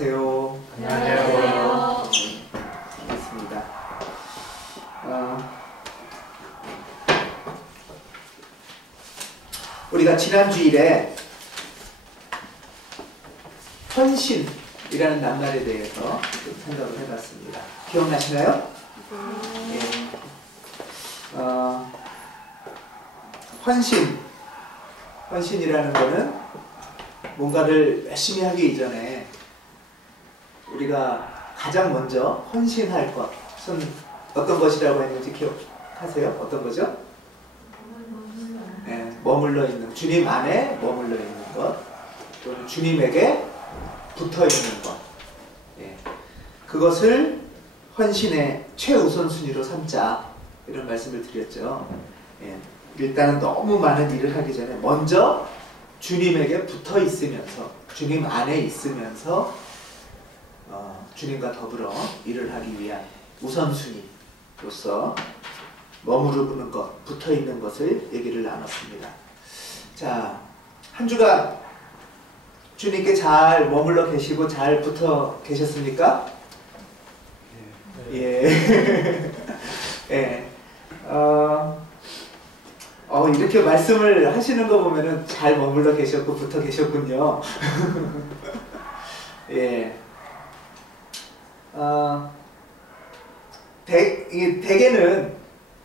안녕하세요. 안녕하세요. 반갑습니다. 우리가 지난 주일에 헌신이라는 낱말에 대해서 좀 생각을 해봤습니다. 기억나시나요? 네. 헌신이라는 거는 뭔가를 열심히 하기 이전에 우리가 가장 먼저 헌신할 것은 어떤 것이라고 했는지 기억하세요? 어떤 거죠? 네, 머물러 있는, 주님 안에 머물러 있는 것, 또는 주님에게 붙어 있는 것, 그것을 헌신의 최우선순위로 삼자, 이런 말씀을 드렸죠. 일단은 너무 많은 일을 하기 전에 먼저 주님에게 붙어 있으면서, 주님 안에 있으면서 주님과 더불어 일을 하기 위한 우선순위로서 머무르는 것, 붙어 있는 것을 얘기를 나눴습니다. 자, 한 주간 주님께 잘 머물러 계시고 잘 붙어 계셨습니까? 예. 예. 이렇게 말씀을 하시는 거 보면은 잘 머물러 계셨고 붙어 계셨군요. 예. 대개는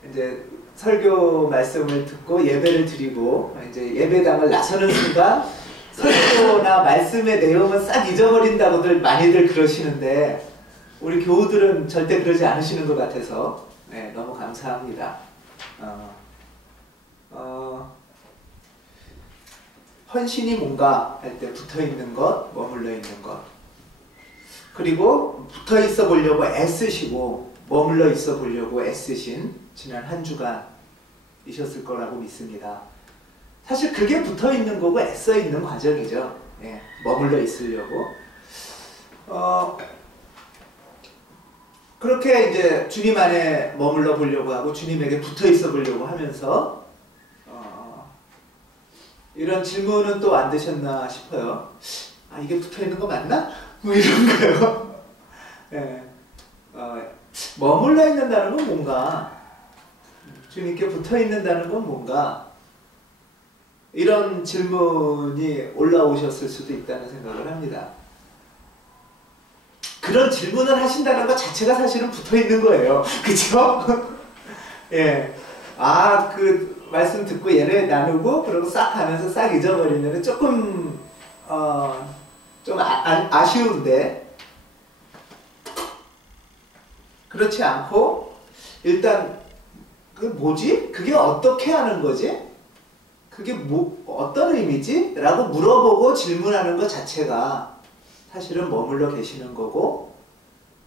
이제 설교 말씀을 듣고 예배를 드리고 이제 예배당을 나서는 순간 설교나 말씀의 내용은 싹 잊어버린다고들 많이들 그러시는데 우리 교우들은 절대 그러지 않으시는 것 같아서 너무 감사합니다. 헌신이 뭔가 할 때 붙어있는 것, 머물러 있는 것, 그리고 붙어있어 보려고 애쓰시고 머물러 있어 보려고 애쓰신 지난 한 주간이셨을 거라고 믿습니다. 사실 그게 붙어있는 거고 애써 있는 과정이죠. 머물러 있으려고. 그렇게 이제 주님 안에 머물러 보려고 하고 주님에게 붙어 있어 보려고 하면서 이런 질문은 또 안 드셨나 싶어요. 이게 붙어 있는 거 맞나? 뭐 이런 거요. 머물러 있는다는 건 뭔가? 주님께 붙어 있는다는 건 뭔가? 이런 질문이 올라오셨을 수도 있다는 생각을 합니다. 그런 질문을 하신다는 것 자체가 사실은 붙어 있는 거예요. 그쵸? 예. 그 말씀 듣고 얘네 나누고 그러고 싹 가면서 싹 잊어버리면 조금 좀 아쉬운데, 그렇지 않고 일단 그 뭐지? 그게 어떻게 하는 거지? 그게 어떤 의미지? 라고 물어보고 질문하는 것 자체가 사실은 머물러 계시는 거고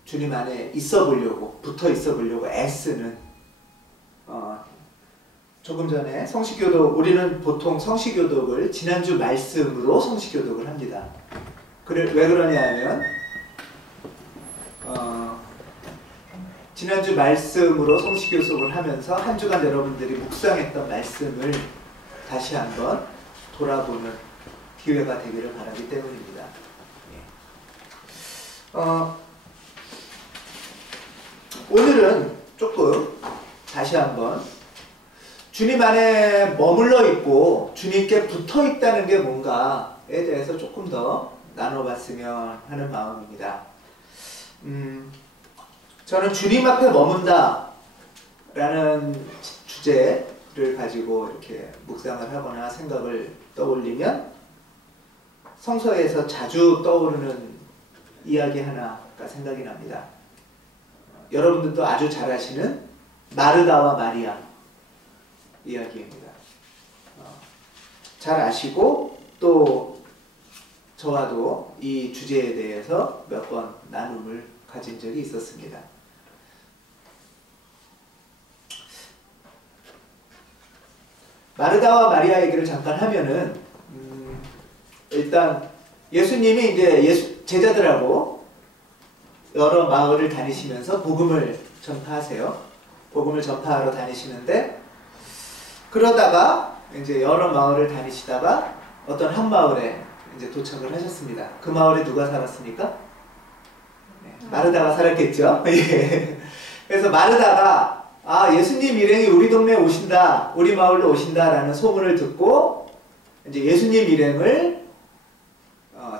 주님 안에 있어 보려고, 붙어 있어 보려고 애쓰는, 조금 전에 성시교독, 우리는 보통 성시교독을 지난주 말씀으로 성시교독을 합니다. 왜 그러냐 하면 지난주 말씀으로 성시교독을 하면서 한 주간 여러분들이 묵상했던 말씀을 다시 한번 돌아보는 기회가 되기를 바라기 때문입니다. 오늘은 조금 다시 한번 주님 안에 머물러 있고 주님께 붙어 있다는 게 뭔가에 대해서 조금 더 나눠봤으면 하는 마음입니다. 저는 주님 앞에 머문다 라는 주제를 가지고 이렇게 묵상을 하거나 생각을 떠올리면 성서에서 자주 떠오르는 이야기 하나가 생각이 납니다. 여러분들도 아주 잘 아시는 마르다와 마리아 이야기입니다. 잘 아시고 또 저와도 이 주제에 대해서 몇 번 나눔을 가진 적이 있었습니다. 마르다와 마리아 얘기를 잠깐 하면은 일단 예수님이 이제 제자들하고 여러 마을을 다니시면서 복음을 전파하세요. 복음을 전파하러 다니시는데 그러다가 이제 여러 마을을 다니시다가 어떤 한 마을에 이제 도착을 하셨습니다. 그 마을에 누가 살았습니까? 마르다가 살았겠죠. 예. 그래서 마르다가 예수님 일행이 우리 동네에 오신다, 우리 마을로 오신다라는 소문을 듣고 이제 예수님 일행을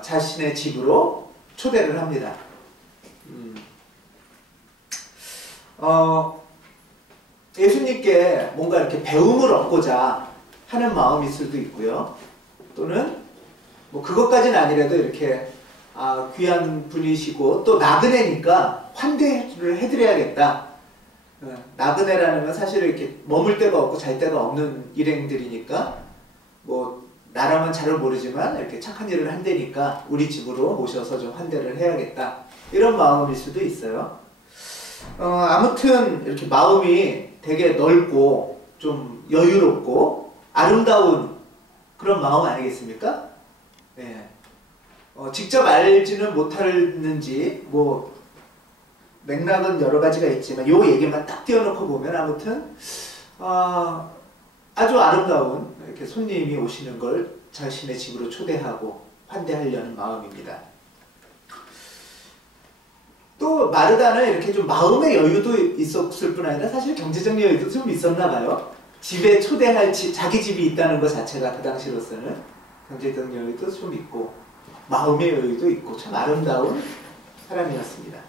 자신의 집으로 초대를 합니다. 예수님께 뭔가 이렇게 배움을 얻고자 하는 마음일 수도 있고요. 또는 뭐 그것까지는 아니라도 이렇게 귀한 분이시고 또 나그네니까 환대를 해드려야겠다. 나그네라는 건 사실 이렇게 머물 데가 없고 잘 데가 없는 일행들이니까 뭐 나라면 잘 모르지만 이렇게 착한 일을 한다니까 우리 집으로 모셔서 좀 환대를 해야겠다. 이런 마음일 수도 있어요. 아무튼 이렇게 마음이 되게 넓고 좀 여유롭고 아름다운 그런 마음 아니겠습니까? 네. 직접 알지는 못하는지 뭐 맥락은 여러 가지가 있지만 요 얘기만 딱 띄워놓고 보면 아무튼 아주 아름다운 이렇게 손님이 오시는 걸 자신의 집으로 초대하고 환대하려는 마음입니다. 또 마르다는 이렇게 좀 마음의 여유도 있었을 뿐 아니라 사실 경제적 여유도 좀 있었나 봐요. 집에 초대할 자기 집이 있다는 것 자체가 그 당시로서는 경제적 여유도 좀 있고 마음의 여유도 있고 참 아름다운 사람이었습니다.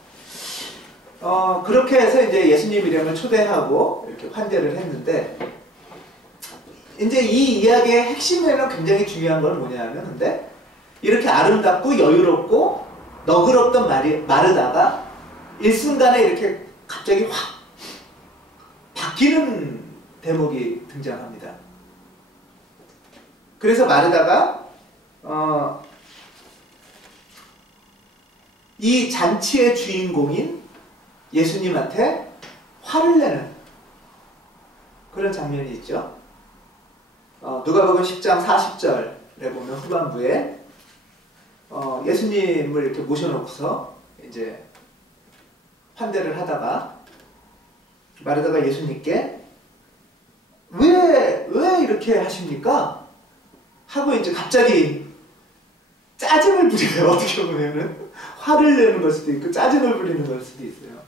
그렇게 해서 이제 예수님 일행을 초대하고 이렇게 환대를 했는데 이제 이 이야기의 핵심에는 굉장히 중요한 건 뭐냐면 근데 이렇게 아름답고 여유롭고 너그럽던 마르다가 일순간에 이렇게 갑자기 확 바뀌는 대목이 등장합니다. 그래서 마르다가 이 잔치의 주인공인 예수님한테 화를 내는 그런 장면이 있죠. 누가복음 10장 40절에 보면 후반부에 예수님을 이렇게 모셔놓고서 이제 환대를 하다가 마르다가 예수님께 왜 이렇게 하십니까? 하고 이제 갑자기 짜증을 부려요. 어떻게 보면은 화를 내는 걸 수도 있고 짜증을 부리는 걸 수도 있어요.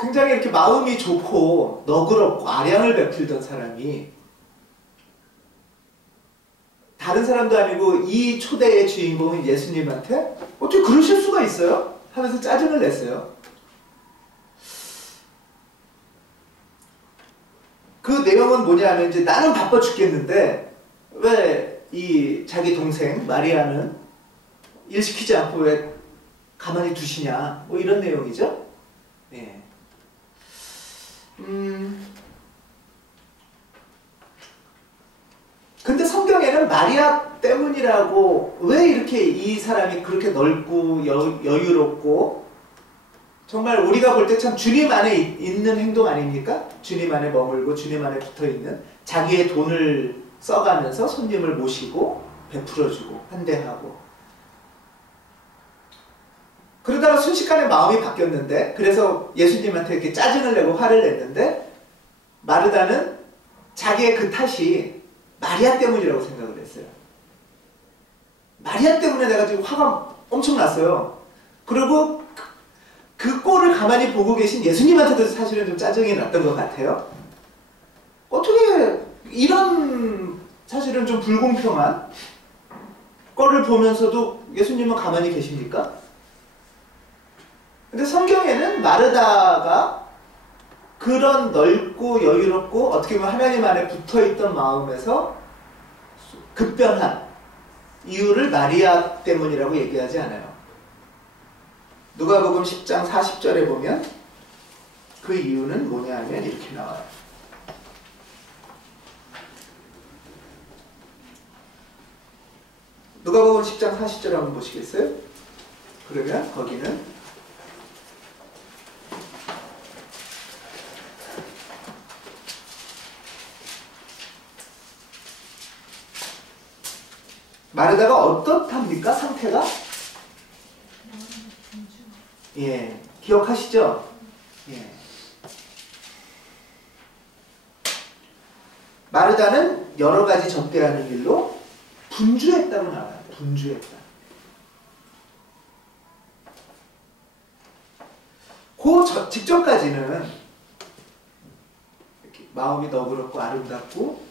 굉장히 이렇게 마음이 좋고 너그럽고 아량을 베풀던 사람이 다른 사람도 아니고 이 초대의 주인공인 예수님한테 어떻게 그러실 수가 있어요? 하면서 짜증을 냈어요. 그 내용은 뭐냐 하면 이제 나는 바빠 죽겠는데 왜 이 자기 동생 마리아는 일 시키지 않고 왜 가만히 두시냐 뭐 이런 내용이죠. 예. 근데 성경에는 마리아 때문이라고 왜 이렇게 이 사람이 그렇게 넓고 여유롭고 정말 우리가 볼 때 참 주님 안에 있는 행동 아닙니까? 주님 안에 머물고 주님 안에 붙어있는 자기의 돈을 써가면서 손님을 모시고 베풀어주고 환대하고 그러다가 순식간에 마음이 바뀌었는데 그래서 예수님한테 이렇게 짜증을 내고 화를 냈는데 마르다는 자기의 그 탓이 마리아 때문이라고 생각을 했어요. 마리아 때문에 내가 지금 화가 엄청 났어요. 그리고 그 꼴을 가만히 보고 계신 예수님한테도 사실은 좀 짜증이 났던 것 같아요. 어떻게 이런 사실은 좀 불공평한 꼴을 보면서도 예수님은 가만히 계십니까? 근데 성경에는 마르다가 그런 넓고 여유롭고 어떻게 보면 하나님 안에 붙어있던 마음에서 급변한 이유를 마리아 때문이라고 얘기하지 않아요. 누가복음 10장 40절에 보면 그 이유는 뭐냐 하면 이렇게 나와요. 누가복음 10장 40절 한번 보시겠어요? 그러면 거기는 마르다가 어떻답니까? 상태가? 예, 기억하시죠? 예. 마르다는 여러 가지 접대하는 일로 분주했다고 나와요. 분주했다. 직전까지는 이렇게 마음이 너그럽고 아름답고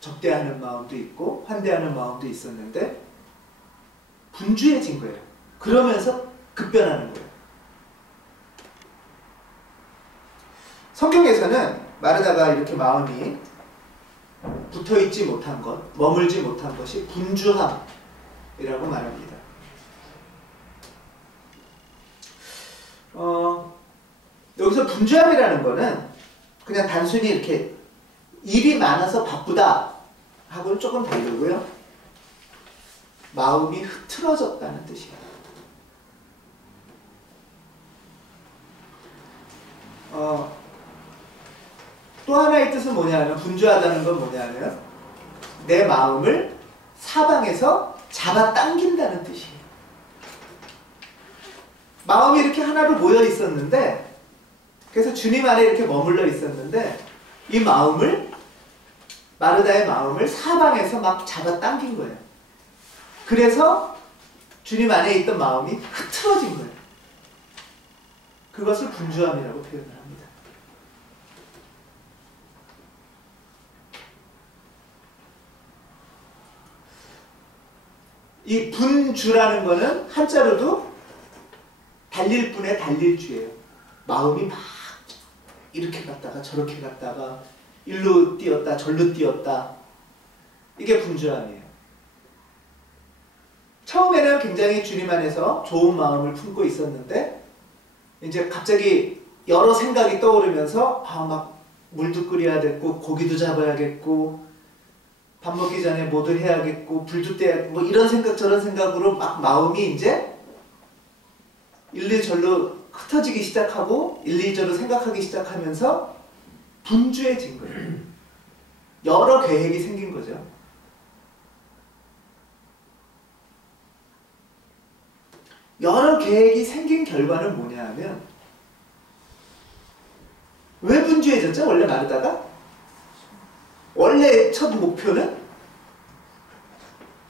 접대하는 마음도 있고 환대하는 마음도 있었는데 분주해진 거예요. 그러면서 급변하는 거예요. 성경에서는 마르다가 이렇게 마음이 붙어있지 못한 것, 머물지 못한 것이 분주함이라고 말합니다. 여기서 분주함이라는 거는 그냥 단순히 이렇게 일이 많아서 바쁘다 하고는 조금 다르고요. 마음이 흐트러졌다는 뜻이에요. 또 하나의 뜻은 뭐냐면, 분주하다는 건 뭐냐면 내 마음을 사방에서 잡아당긴다는 뜻이에요. 마음이 이렇게 하나로 모여 있었는데, 그래서 주님 안에 이렇게 머물러 있었는데 이 마음을, 마르다의 마음을 사방에서 막 잡아당긴 거예요. 그래서 주님 안에 있던 마음이 흐트러진 거예요. 그것을 분주함이라고 표현을 합니다. 이 분주라는 거는 한자로도 달릴 뿐의 달릴주예요. 마음이 막 이렇게 갔다가 저렇게 갔다가 일로 뛰었다 절로 뛰었다. 이게 분주함이에요. 처음에는 굉장히 주님 안에서 좋은 마음을 품고 있었는데 이제 갑자기 여러 생각이 떠오르면서 막 물도 끓여야겠고 고기도 잡아야겠고 밥 먹기 전에 뭐도 해야겠고 불도 떼야 뭐 이런 생각 저런 생각으로 막 마음이 이제 일리절로 흩어지기 시작하고 일리절로 생각하기 시작하면서 분주해진 거예요. 여러 계획이 생긴 거죠. 여러 계획이 생긴 결과는 뭐냐 하면, 왜 분주해졌죠? 원래 마르다가? 원래 첫 목표는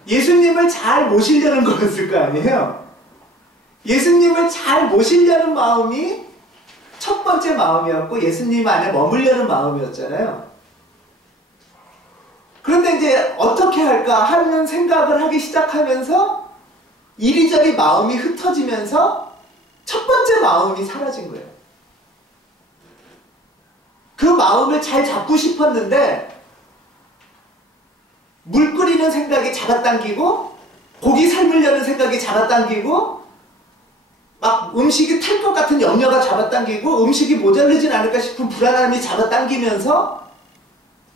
예수님을 잘 모시려는 거였을 거 아니에요? 예수님을 잘 모시려는 마음이 첫 번째 마음이었고 예수님 안에 머물려는 마음이었잖아요. 그런데 이제 어떻게 할까 하는 생각을 하기 시작하면서 이리저리 마음이 흩어지면서 첫 번째 마음이 사라진 거예요. 그 마음을 잘 잡고 싶었는데 물 끓이는 생각이 잡아당기고 고기 삶으려는 생각이 잡아당기고 막 음식이 탈 것 같은 염려가 잡아당기고 음식이 모자르진 않을까 싶은 불안함이 잡아당기면서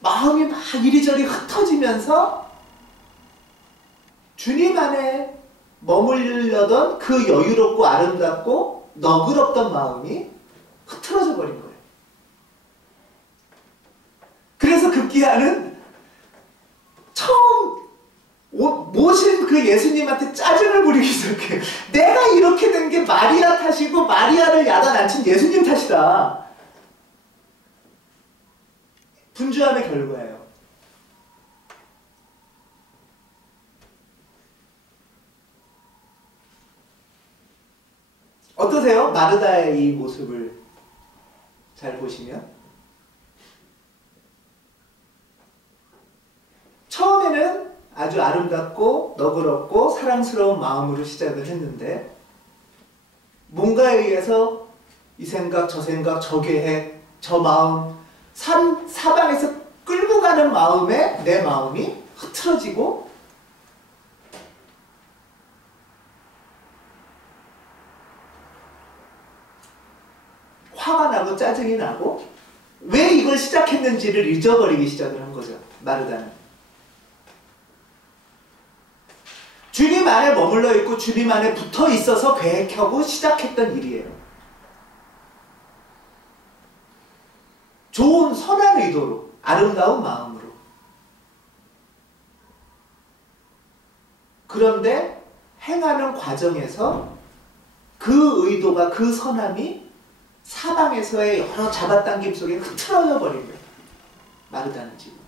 마음이 막 이리저리 흩어지면서 주님 안에 머물려던 그 여유롭고 아름답고 너그럽던 마음이 흐트러져 버린 거예요. 그래서 급기야는 처음 모신 그 예수님한테 짜증을 부리기 시작해요. 내가 이렇게 된 게 마리아 탓이고 마리아를 야단 안 친 예수님 탓이다. 분주함의 결과예요. 어떠세요? 마르다의 이 모습을 잘 보시면 처음에는 아주 아름답고 너그럽고 사랑스러운 마음으로 시작을 했는데 뭔가에 의해서 이 생각 저 생각 저 계획 저 마음 사방에서 끌고 가는 마음에 내 마음이 흐트러지고 화가 나고 짜증이 나고 왜 이걸 시작했는지를 잊어버리기 시작을 한 거죠. 마르다는. 주님 안에 머물러 있고 주님 안에 붙어 있어서 계획하고 시작했던 일이에요. 좋은 선한 의도로, 아름다운 마음으로. 그런데 행하는 과정에서 그 의도가, 그 선함이 사방에서의 여러 잡아당김 속에 흐트러져 버린 거예요. 마르다는 지금.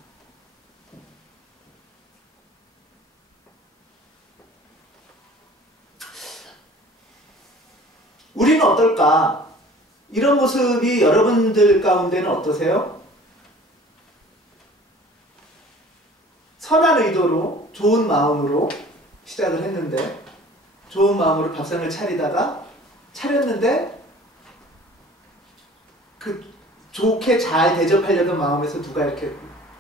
우리는 어떨까? 이런 모습이 여러분들 가운데는 어떠세요? 선한 의도로 좋은 마음으로 시작을 했는데 좋은 마음으로 밥상을 차렸는데 그 좋게 잘 대접하려던 마음에서 누가 이렇게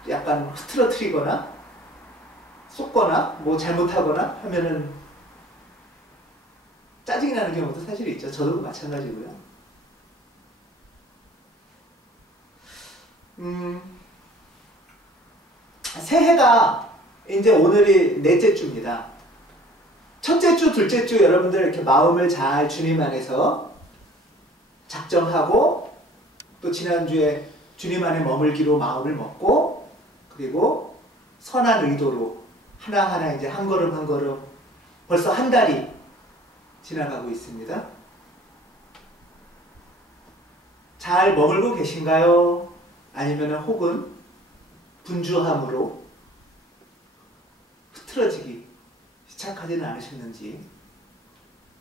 약간 흐트러뜨리거나 쏟거나 뭐 잘못하거나 하면은 짜증이 나는 경우도 사실 있죠. 저도 마찬가지고요. 새해가 이제 오늘이 넷째 주입니다. 첫째 주, 둘째 주 여러분들 이렇게 마음을 잘 주님 안에서 작정하고 또 지난주에 주님 안에 머물기로 마음을 먹고 그리고 선한 의도로 하나하나 이제 한 걸음 한 걸음 벌써 한 달이 지나가고 있습니다. 잘 머물고 계신가요? 아니면 혹은 분주함으로 흐트러지기 시작하지는 않으셨는지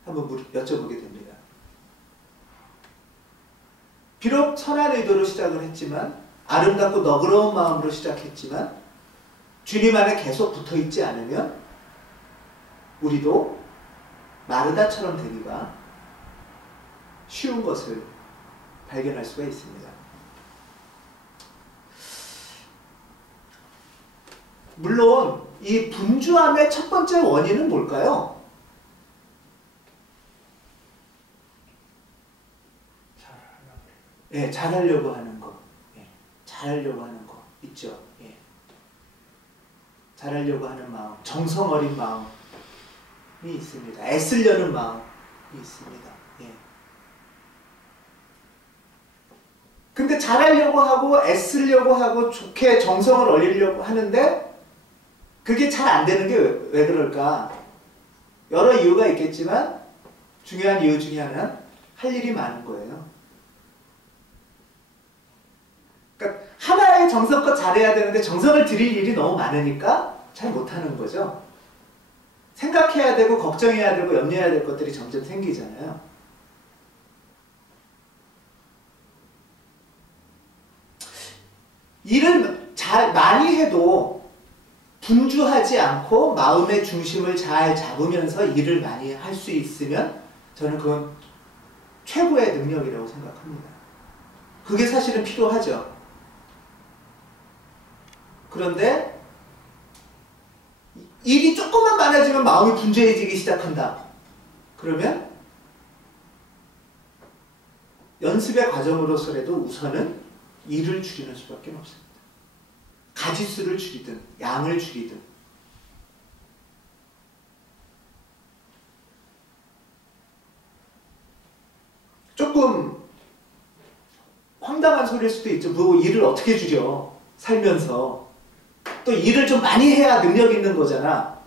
한번 여쭤보게 됩니다. 비록 선한 의도로 시작을 했지만 아름답고 너그러운 마음으로 시작했지만 주님 안에 계속 붙어있지 않으면 우리도 마르다처럼 되기가 쉬운 것을 발견할 수가 있습니다. 물론 이 분주함의 첫 번째 원인은 뭘까요? 예, 잘하려고 하는 거. 예, 잘하려고 하는 거 있죠. 예. 잘하려고 하는 마음, 정성 어린 마음이 있습니다. 애쓰려는 마음이 있습니다. 예. 근데 잘하려고 하고 애쓰려고 하고 좋게 정성을 올리려고 하는데 그게 잘 안 되는 게 왜 그럴까? 여러 이유가 있겠지만 중요한 이유 중에 하나는 할 일이 많은 거예요. 그러니까 하나에 정성껏 잘해야 되는데 정성을 들일 일이 너무 많으니까 잘 못하는 거죠. 생각해야 되고 걱정해야 되고 염려해야 될 것들이 점점 생기잖아요. 일을 잘 많이 해도 분주하지 않고 마음의 중심을 잘 잡으면서 일을 많이 할 수 있으면 저는 그건 최고의 능력이라고 생각합니다. 그게 사실은 필요하죠. 그런데 일이 조금만 많아지면 마음이 분주해지기 시작한다. 그러면 연습의 과정으로서라도 우선은 일을 줄이는 수밖에 없습니다. 가지수를 줄이든 양을 줄이든 조금 황당한 소리일 수도 있죠. 뭐 일을 어떻게 줄여? 살면서 또 일을 좀 많이 해야 능력 있는 거잖아.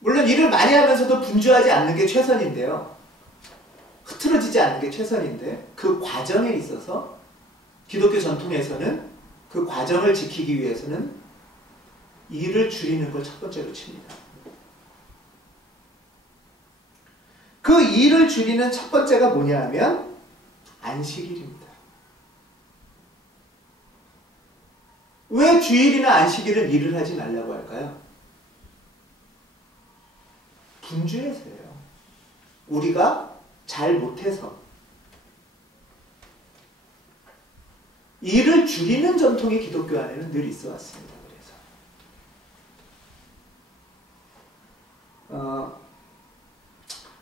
물론 일을 많이 하면서도 분주하지 않는 게 최선인데요. 흐트러지지 않는 게 최선인데 그 과정에 있어서 기독교 전통에서는 그 과정을 지키기 위해서는 일을 줄이는 걸 첫 번째로 칩니다. 그 일을 줄이는 첫 번째가 뭐냐 하면 안식일입니다. 왜 주일이나 안식일은 일을 하지 말라고 할까요? 분주해서요. 우리가 잘 못해서. 일을 줄이는 전통이 기독교 안에는 늘 있어 왔습니다.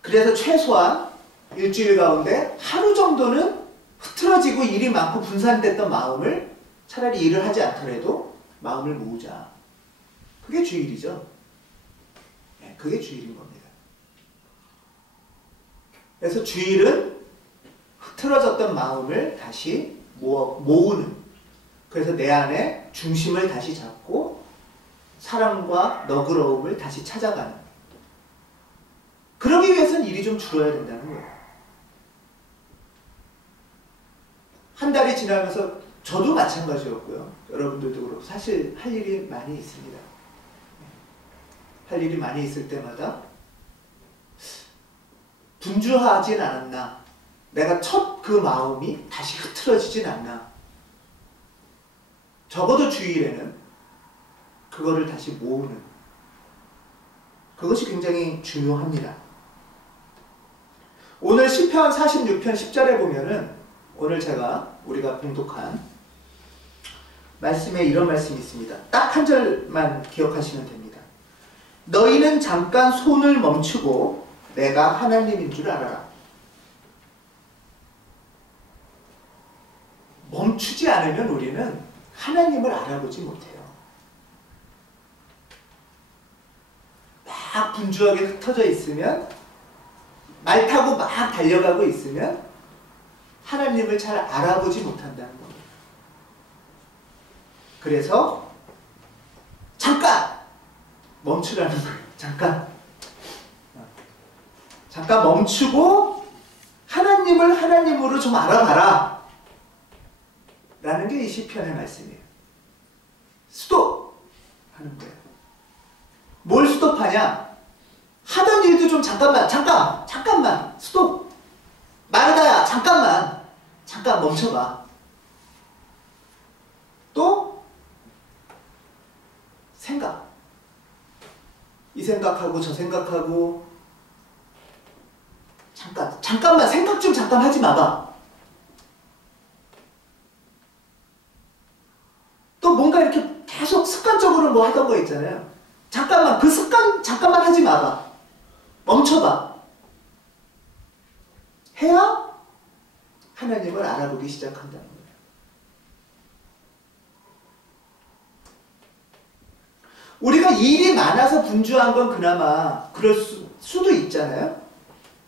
그래서 최소한 일주일 가운데 하루 정도는 흐트러지고 일이 많고 분산됐던 마음을 차라리 일을 하지 않더라도 마음을 모으자. 그게 주일이죠. 네, 그게 주일인 겁니다. 그래서 주일은 흐트러졌던 마음을 다시 모으는, 그래서 내 안에 중심을 다시 잡고 사랑과 너그러움을 다시 찾아가는, 그러기 위해서는 일이 좀 줄어야 된다는 거예요. 한 달이 지나면서 저도 마찬가지였고요. 여러분들도 그렇고 사실 할 일이 많이 있습니다. 할 일이 많이 있을 때마다 분주하진 않았나, 내가 첫 그 마음이 다시 흐트러지진 않나. 적어도 주일에는 그거를 다시 모으는, 그것이 굉장히 중요합니다. 오늘 시편 46편 10절에 보면은 오늘 우리가 봉독한 말씀에 이런 말씀이 있습니다. 딱 한 절만 기억하시면 됩니다. 너희는 잠깐 손을 멈추고 내가 하나님인 줄 알아라. 멈추지 않으면 우리는 하나님을 알아보지 못해요. 막 분주하게 흩어져 있으면, 말 타고 막 달려가고 있으면 하나님을 잘 알아보지 못한다는 겁니다. 그래서 잠깐 멈추라는 거예요. 잠깐 멈추고 하나님을 하나님으로 좀 알아봐라 라는 게 이 시편의 말씀이에요. 스톱 하는 거예요. 뭘 스톱하냐? 하던 일도 좀 잠깐만 스톱. 마르다야 잠깐 멈춰봐. 또 생각, 이 생각하고 저 생각하고, 잠깐만 생각 좀 잠깐 하지 마봐. 또 뭔가 이렇게 계속 습관적으로 뭐 하던 거 있잖아요. 잠깐만 그 습관 잠깐만 하지 마봐. 멈춰봐. 해야 하나님을 알아보기 시작한다는 거예요. 우리가 일이 많아서 분주한 건 그나마 그럴 수도 있잖아요.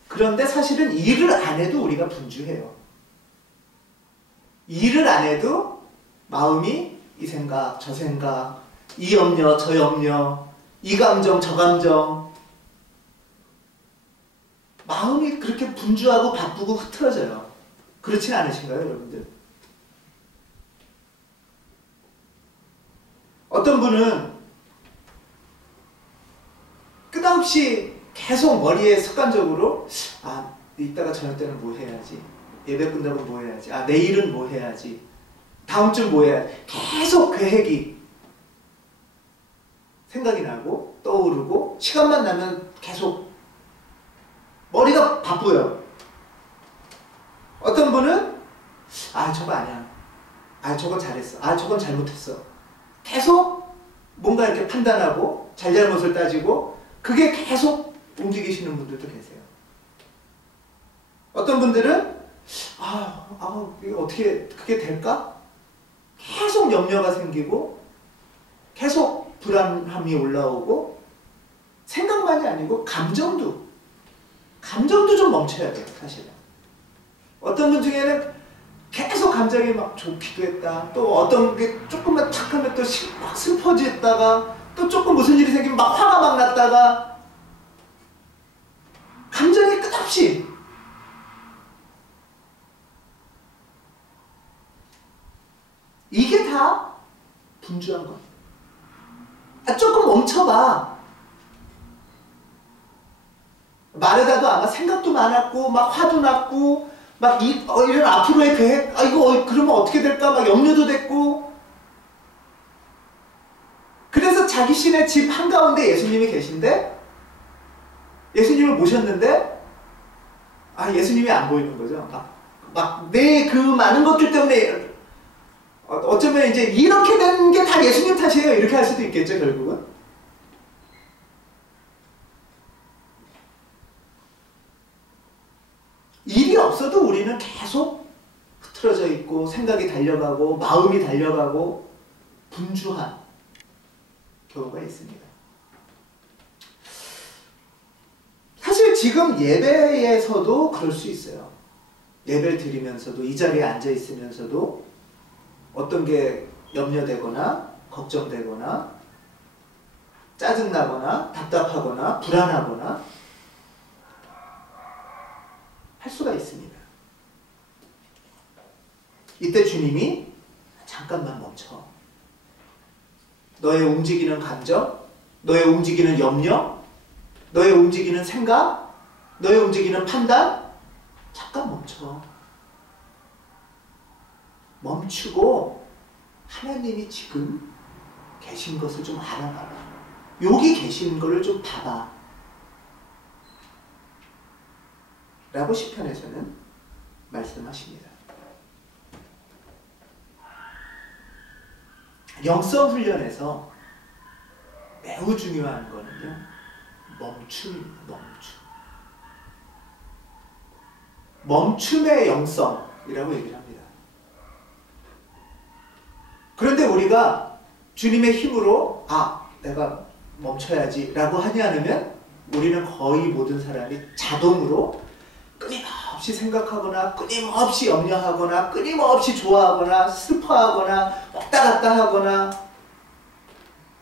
그런데 사실은 일을 안 해도 우리가 분주해요. 일을 안 해도 마음이 이 생각, 저 생각, 이 염려, 저 염려, 이 감정, 저 감정, 마음이 그렇게 분주하고 바쁘고 흐트러져요. 그렇진 않으신가요, 여러분들? 어떤 분은 끝없이 계속 머리에 습관적으로 이따가 저녁 때는 뭐 해야지, 예배 끝나고 뭐 해야지, 내일은 뭐 해야지, 다음 주는 뭐 해야지, 계속 계획이 생각이 나고 떠오르고 시간만 나면 계속 머리가 바쁘요. 어떤 분은 저거 아니야, 저건 잘했어, 저건 잘못했어, 계속 뭔가 이렇게 판단하고 잘잘못을 따지고 그게 계속 움직이시는 분들도 계세요. 어떤 분들은 이게 어떻게 그게 될까? 계속 염려가 생기고 계속 불안함이 올라오고, 생각만이 아니고 감정도 좀 멈춰야 돼요, 사실은. 어떤 분 중에는 계속 감정이 막 좋기도 했다. 또 어떤 게 조금만 탁 하면 또 막 슬퍼지다가, 또 조금 무슨 일이 생기면 막 화가 막 났다가, 감정이 끝없이. 이게 다 분주한 거예요. 조금 멈춰봐. 마르다도 아마 생각도 많았고 막 화도 났고 막 이런 앞으로의 계획, 이거 그러면 어떻게 될까 막 염려도 됐고. 그래서 자기 신의 집 한가운데 예수님이 계신데, 예수님을 모셨는데 예수님이 안 보이는 거죠. 막 내 그 많은 것들 때문에 어쩌면 이제 이렇게 된 게 다 예수님 탓이에요, 이렇게 할 수도 있겠죠, 결국은. 일이 없어도 우리는 계속 흐트러져 있고 생각이 달려가고 마음이 달려가고 분주한 경우가 있습니다. 사실 지금 예배에서도 그럴 수 있어요. 예배를 드리면서도, 이 자리에 앉아 있으면서도 어떤 게 염려되거나 걱정되거나 짜증나거나 답답하거나 불안하거나 할 수가 있습니다. 이때 주님이 잠깐만 멈춰. 너의 움직이는 감정, 너의 움직이는 염려, 너의 움직이는 생각, 너의 움직이는 판단, 잠깐 멈춰. 멈추고 하나님이 지금 계신 것을 좀 알아봐라. 여기 계신 거를 좀 봐봐. 라고 시편에서는 말씀하십니다. 영성 훈련에서 매우 중요한 거는요, 멈춤입니다. 멈춤의 영성이라고 얘기를 합니다. 그런데 우리가 주님의 힘으로 내가 멈춰야지 라고 하지 않으면 우리는 거의 모든 사람이 자동으로 끊임없이 생각하거나 끊임없이 염려하거나 끊임없이 좋아하거나 슬퍼하거나 왔다 갔다 하거나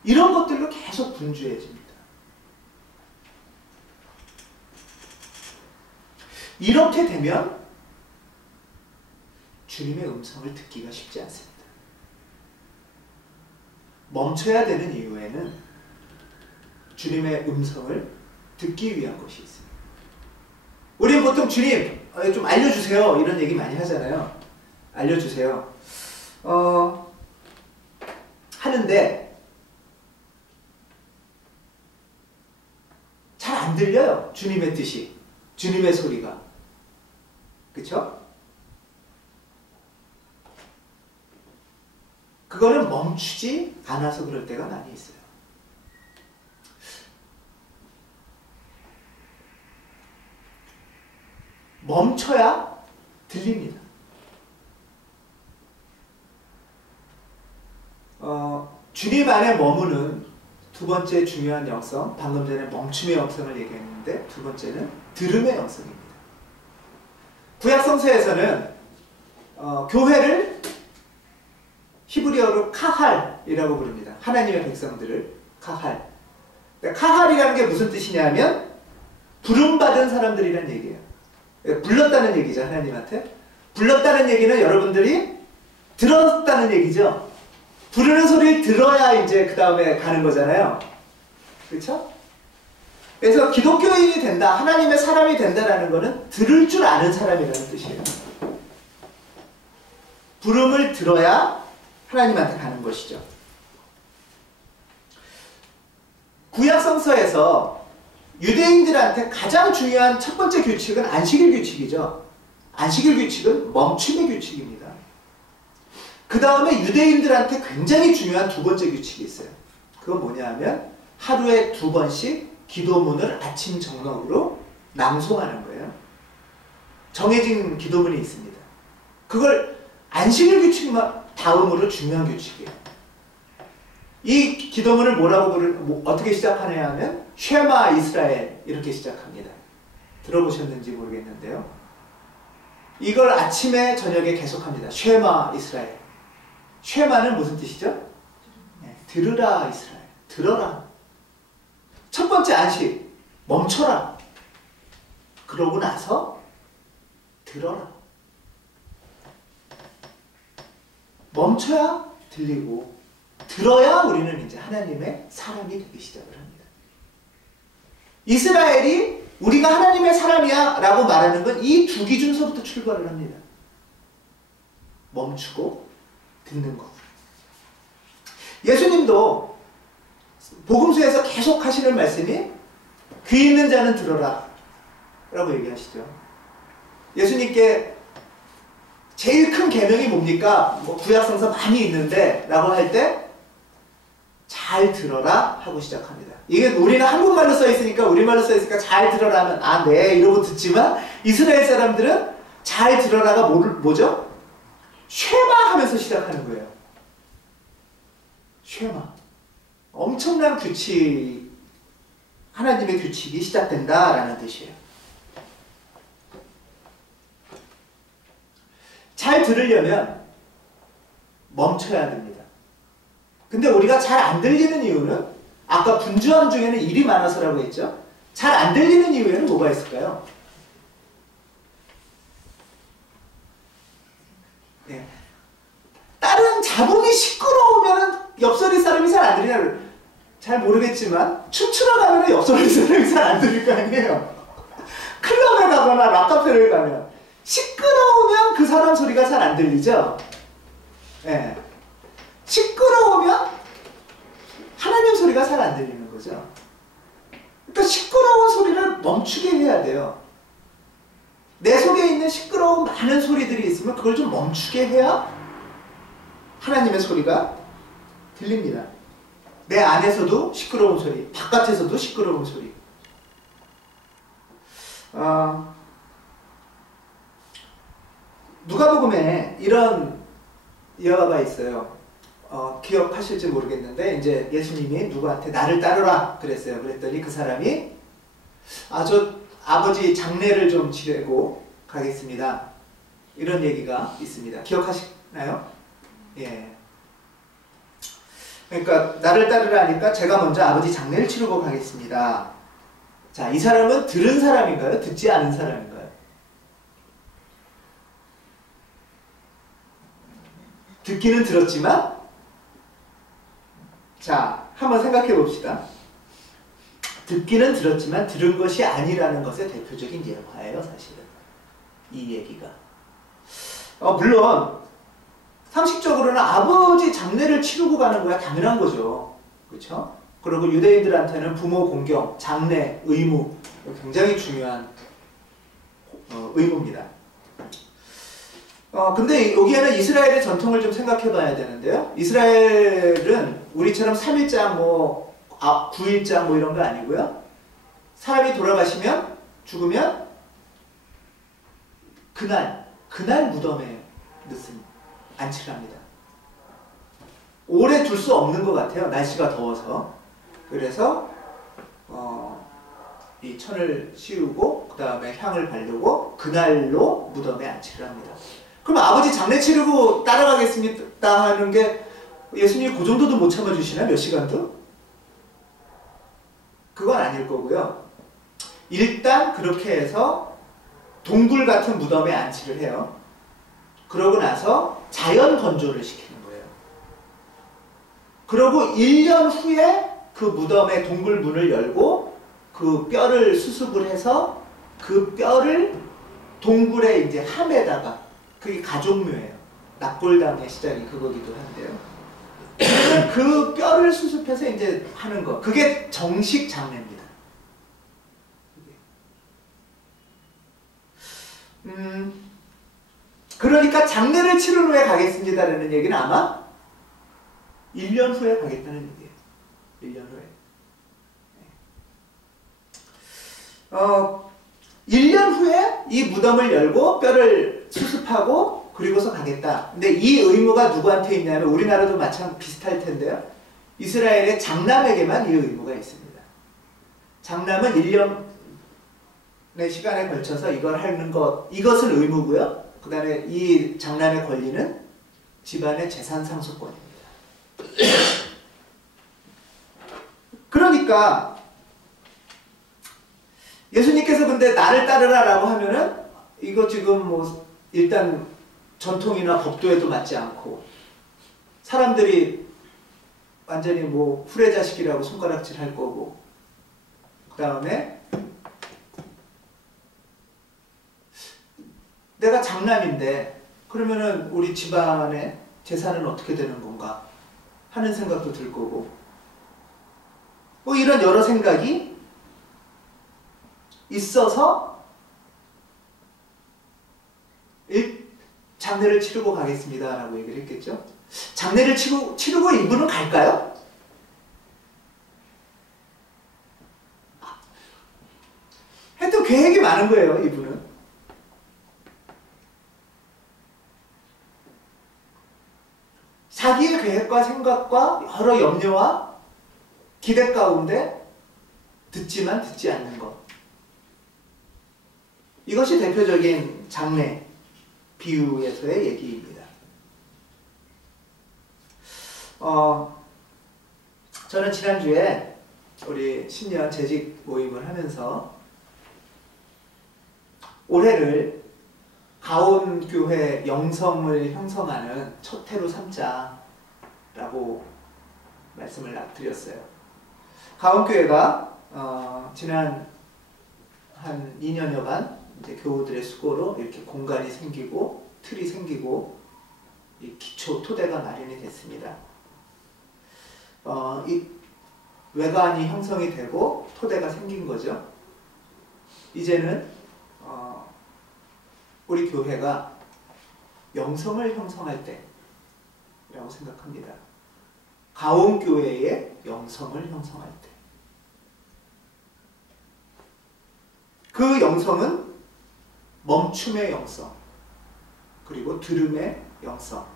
이런 것들로 계속 분주해집니다. 이렇게 되면 주님의 음성을 듣기가 쉽지 않습니다. 멈춰야 되는 이유에는 주님의 음성을 듣기 위한 것이 있습니다. 우리는 보통 주님 좀 알려주세요 이런 얘기 많이 하잖아요. 알려주세요. 하는데 잘 안 들려요. 주님의 뜻이, 주님의 소리가. 그쵸? 그거는 멈추지 않아서 그럴 때가 많이 있어요. 멈춰야 들립니다. 주님 안에 머무는 두 번째 중요한 영성, 방금 전에 멈춤의 영성을 얘기했는데 두 번째는 들음의 영성입니다. 구약성서에서는 교회를 히브리어로 카할이라고 부릅니다. 하나님의 백성들을 카할. 카할이라는 게 무슨 뜻이냐면 부름받은 사람들이란 얘기예요. 불렀다는 얘기죠. 하나님한테. 불렀다는 얘기는 여러분들이 들었다는 얘기죠. 부르는 소리를 들어야 이제 그 다음에 가는 거잖아요. 그렇죠? 그래서 기독교인이 된다, 하나님의 사람이 된다라는 거는 들을 줄 아는 사람이라는 뜻이에요. 부름을 들어야 하나님한테 가는 것이죠. 구약성서에서 유대인들한테 가장 중요한 첫 번째 규칙은 안식일 규칙이죠. 안식일 규칙은 멈춤의 규칙입니다. 그 다음에 유대인들한테 굉장히 중요한 두 번째 규칙이 있어요. 그건 뭐냐 하면 하루에 2번씩 기도문을 아침 정각으로 낭송하는 거예요. 정해진 기도문이 있습니다. 그걸 안식일 규칙 다음으로 중요한 규칙이에요. 이 기도문을 어떻게 시작하냐 하면 쉐마 이스라엘 이렇게 시작합니다. 들어보셨는지 모르겠는데요. 이걸 아침에 저녁에 계속합니다. 쉐마 이스라엘. 쉐마는 무슨 뜻이죠? 들으라 이스라엘. 들어라. 첫 번째 안식. 멈춰라. 그러고 나서 들어라. 멈춰야 들리고 들어야 우리는 이제 하나님의 사람이 되기 시작을 합니다. 이스라엘이 우리가 하나님의 사람이야 라고 말하는 건 이 두 기준서부터 출발을 합니다. 멈추고 듣는 것. 예수님도 복음서에서 계속 하시는 말씀이 귀 있는 자는 들어라 라고 얘기하시죠. 예수님께 제일 큰 계명이 뭡니까? 구약성서 많이 있는데 라고 할 때 잘 들어라 하고 시작합니다. 이게 우리는 한국말로 써있으니까 우리말로 써있으니까 잘 들어라 하면 네 이러고 듣지만 이스라엘 사람들은 잘 들어라가 뭐죠? 쉐마 하면서 시작하는 거예요. 쉐마. 엄청난 규칙, 하나님의 규칙이 시작된다라는 뜻이에요. 잘 들으려면 멈춰야 됩니다. 근데 우리가 잘 안 들리는 이유는 아까 분주함 중에는 일이 많아서라고 했죠. 잘 안 들리는 이유에는 뭐가 있을까요? 네. 다른 잡음이 시끄러우면 옆소리 사람이 잘 안 들리나 잘 모르겠지만 춤추러 가면 옆소리 사람이 잘 안 들릴 거 아니에요. 클럽에 가거나 락카페를 가면 시끄러우면 그 사람 소리가 잘 안 들리죠? 예. 시끄러우면 하나님 소리가 잘 안 들리는 거죠. 그러니까 시끄러운 소리를 멈추게 해야 돼요. 내 속에 있는 시끄러운 많은 소리들이 있으면 그걸 좀 멈추게 해야 하나님의 소리가 들립니다. 내 안에서도 시끄러운 소리, 바깥에서도 시끄러운 소리. 누가복음에 이런 예화가 있어요. 기억하실지 모르겠는데 이제 예수님이 누구한테 나를 따르라 그랬어요. 그랬더니 그 사람이 저 아버지 장례를 좀 치르고 가겠습니다. 이런 얘기가 있습니다. 기억하시나요? 예. 그러니까 나를 따르라 하니까 제가 먼저 아버지 장례를 치르고 가겠습니다. 자, 이 사람은 들은 사람인가요? 듣지 않은 사람인가요? 듣기는 들었지만, 자, 한번 생각해 봅시다. 듣기는 들었지만 들은 것이 아니라는 것의 대표적인 예화예요, 사실은. 이 얘기가. 물론 상식적으로는 아버지 장례를 치르고 가는 거야 당연한 거죠. 그렇죠? 그리고 유대인들한테는 부모 공경, 장례, 의무 굉장히 중요한 의무입니다. 근데 여기에는 이스라엘의 전통을 좀 생각해 봐야 되는데요. 이스라엘은 우리처럼 3일장, 9일장 이런 거 아니고요. 사람이 돌아가시면, 죽으면, 그날 무덤에 안치를 합니다. 오래 둘 수 없는 것 같아요. 날씨가 더워서. 그래서, 이 천을 씌우고, 그 다음에 향을 바르고, 그날로 무덤에 안치를 합니다. 그럼 아버지 장례 치르고 따라가겠습니다 하는 게 예수님이 그 정도도 못 참아주시나? 몇 시간도? 그건 아닐 거고요. 일단 그렇게 해서 동굴 같은 무덤에 안치를 해요. 그러고 나서 자연 건조를 시키는 거예요. 그러고 1년 후에 그 무덤의 동굴 문을 열고 그 뼈를 수습을 해서 그 뼈를 동굴에 이제 함에다가, 그게 가족묘예요. 납골당의 시작이 그거기도 한데요. 그 뼈를 수습해서 이제 하는 거. 그게 정식 장례입니다. 그러니까 장례를 치른 후에 가겠습니다라는 얘기는 아마 1년 후에 가겠다는 얘기예요. 1년 후에. 1년 후에 이 무덤을 열고 뼈를 수습하고 그리고서 가겠다. 근데 이 의무가 누구한테 있냐면 우리나라도 마찬가지 비슷할 텐데요. 이스라엘의 장남에게만 이 의무가 있습니다. 장남은 1년의 시간에 걸쳐서 이걸 하는 것, 이것은 의무고요. 그 다음에 이 장남의 권리는 집안의 재산 상속권입니다. 그러니까 예수님께서 근데 나를 따르라 라고 하면은 이거 지금 일단 전통이나 법도에도 맞지 않고 사람들이 완전히 후레자식이라고 손가락질 할 거고, 그 다음에 내가 장남인데 그러면은 우리 집안의 재산은 어떻게 되는 건가 하는 생각도 들 거고, 이런 여러 생각이 있어서 장례를 치르고 가겠습니다 라고 얘기를 했겠죠. 장례를 치르고 이분은 갈까요? 하여튼 계획이 많은 거예요, 이분은. 자기의 계획과 생각과 여러 염려와 기대 가운데 듣지만 듣지 않는 것. 이것이 대표적인 장례 비유에서의 얘기입니다. 저는 지난주에 우리 신년 재직 모임을 하면서 올해를 가온교회 영성을 형성하는 첫 해로 삼자라고 말씀을 드렸어요. 가온교회가 지난 한 2년여간 이제 교우들의 수고로 이렇게 공간이 생기고 틀이 생기고 이 기초 토대가 마련이 됐습니다. 이 외관이 형성이 되고 토대가 생긴 거죠. 이제는 우리 교회가 영성을 형성할 때라고 생각합니다. 가온교회의 영성을 형성할 때. 그 영성은 멈춤의 영성, 그리고 들음의 영성입니다.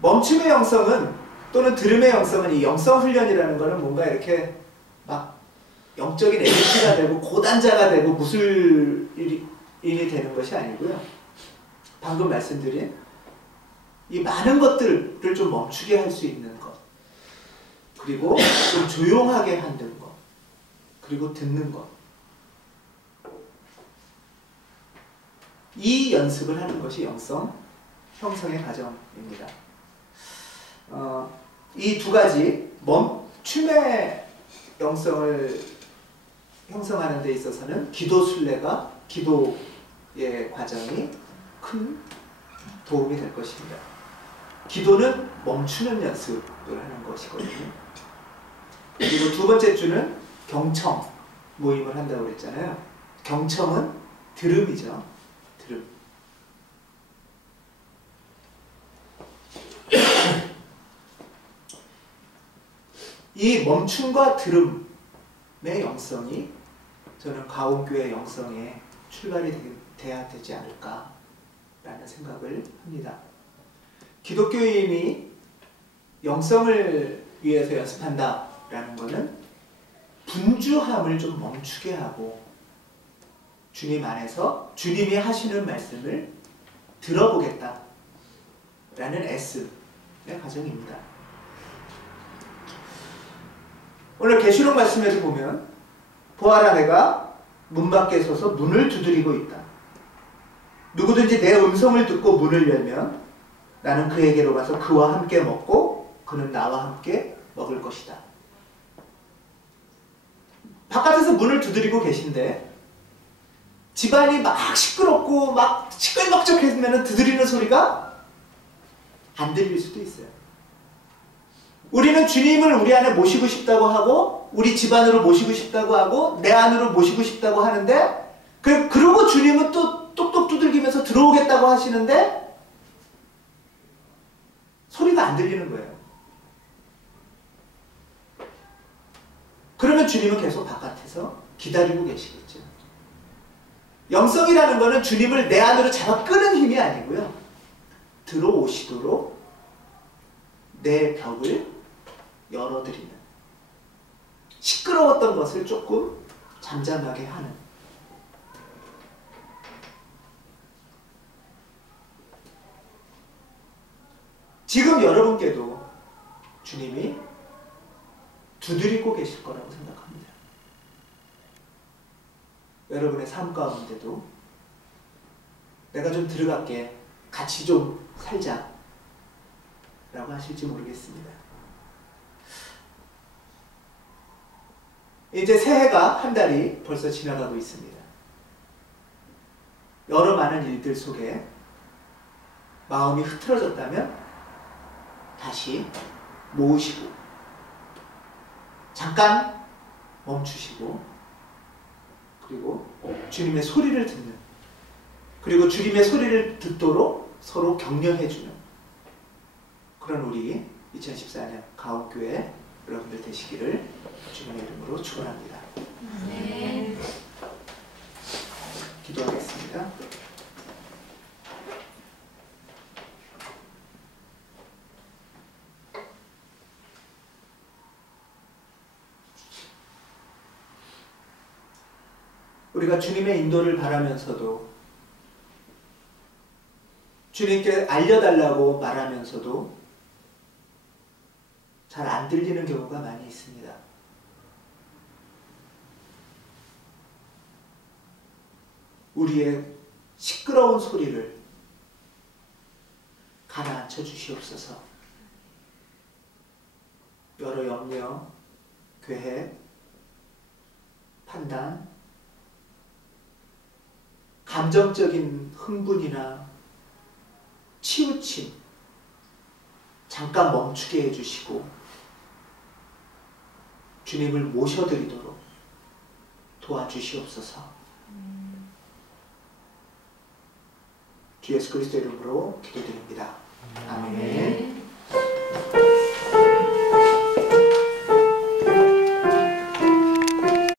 멈춤의 영성은 또는 들음의 영성은 이 영성 훈련이라는 것은 뭔가 이렇게 막 영적인 엘리트가 되고 고단자가 되고 무술인이 되는 것이 아니고요. 방금 말씀드린 이 많은 것들을 좀 멈추게 할 수 있는 것, 그리고 좀 조용하게 하는 것, 그리고 듣는 것. 이 연습을 하는 것이 영성 형성의 과정입니다. 이 두 가지 멈춤의 영성을 형성하는 데 있어서는 기도 순례가 기도의 과정이 큰 도움이 될 것입니다. 기도는 멈추는 연습을 하는 것이거든요. 그리고 두 번째 주는 경청 모임을 한다고 그랬잖아요. 경청은 들음이죠. 들음. 이 멈춤과 들음의 영성이 저는 가온교회 영성의 출발이 돼야 되지 않을까라는 생각을 합니다. 기독교인이 영성을 위해서 연습한다라는 것은 분주함을 좀 멈추게 하고 주님 안에서 주님이 하시는 말씀을 들어보겠다라는 애씀의 과정입니다. 오늘 계시록 말씀에도 보면 보아라 내가 문 밖에 서서 문을 두드리고 있다. 누구든지 내 음성을 듣고 문을 열면 나는 그에게로 가서 그와 함께 먹고 그는 나와 함께 먹을 것이다. 바깥에서 문을 두드리고 계신데 집안이 막 시끄럽고 막 시끌벅적해지면 두드리는 소리가 안 들릴 수도 있어요. 우리는 주님을 우리 안에 모시고 싶다고 하고 우리 집안으로 모시고 싶다고 하고 내 안으로 모시고 싶다고 하는데 그러고 주님은 또 똑똑 두들기면서 들어오겠다고 하시는데 소리가 안 들리는 거예요. 그러면 주님은 계속 바깥에서 기다리고 계시겠죠. 영성이라는 것은 주님을 내 안으로 잡아 끄는 힘이 아니고요. 들어오시도록 내 벽을 열어드리는, 시끄러웠던 것을 조금 잠잠하게 하는, 지금 여러분께도 주님이 두드리고 계실 거라고 생각합니다. 여러분의 삶 가운데도 내가 좀 들어갈게, 같이 좀 살자 라고 하실지 모르겠습니다. 이제 새해가 한 달이 벌써 지나가고 있습니다. 여러 많은 일들 속에 마음이 흐트러졌다면 다시 모으시고 잠깐 멈추시고 그리고 주님의 소리를 듣는, 그리고 주님의 소리를 듣도록 서로 격려해주는 그런 우리 2014년 가옥교회 여러분들 되시기를 주님의 이름으로 축원합니다. 네. 기도하겠습니다. 우리가 주님의 인도를 바라면서도 주님께 알려달라고 말하면서도 잘 안 들리는 경우가 많이 있습니다. 우리의 시끄러운 소리를 가라앉혀 주시옵소서. 여러 염려, 계획, 판단, 감정적인 흥분이나 치우침 잠깐 멈추게 해주시고 주님을 모셔드리도록 도와주시옵소서. 주 예수 그리스도 이름으로 기도드립니다. 아멘.